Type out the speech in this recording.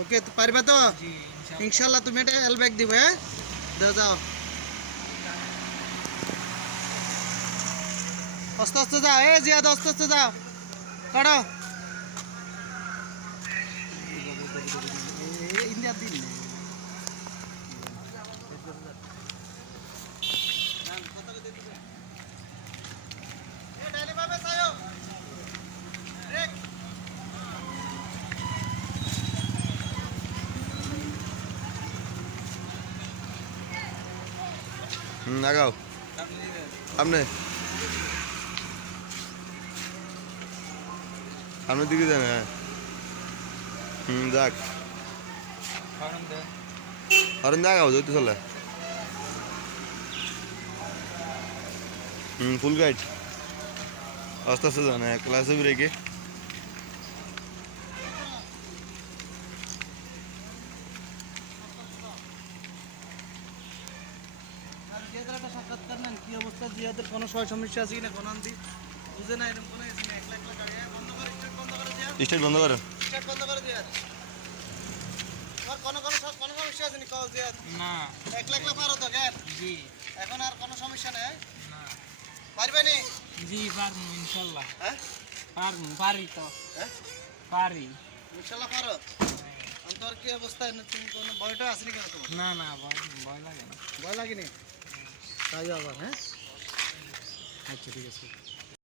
ওকে তো পারবে তো? ইনশাআল্লাহ তুমি এটা এল ব্যাগ দিবে। হ্যাঁ দাও যাও, আস্তে আস্তে যাও। জিয়াদ আস্তে আস্তে যাও, কাটো। ইন্ডিয়ার দিন লাগাও সামনে, সামনের দিকে যান। হ্যাঁ যাক হরেন দেখাও যেতে চলে। ফুল গাইড আস্তে আস্তে যান। হ্যাঁ ক্লাসে ব্রেকে সাক্ষাৎকার নেন, কি অবস্থা জিয়াদের, কোনো সমস্যা আছে কিনা কোনো আনতি বুঝে না, এরকম কোনো কিছু নেই। একলা একলা গাড়ি বন্ধ করে, স্টার্ট বন্ধ করে জিয়াদ, স্টার্ট বন্ধ করো। স্টার্ট বন্ধ করে জিয়াদ। তোমার কোনো সমস্যা আছে নি কও জিয়াদ? না, একলা একলা পারো তো কেন? জি, এখন আর কোনো সমস্যা নেই? না, পারবে নি? জি পারবো ইনশাআল্লাহ। হ্যাঁ পারি তো। হ্যাঁ পারি ইনশাআল্লাহ পারো। তোর কি অবস্থা, তুমি কোনো ভয়টা আসেনি কেন তোমার? না না, ভয় লাগে না। ভয় লাগেনি তাই আবার? হ্যাঁ আচ্ছা ঠিক আছে।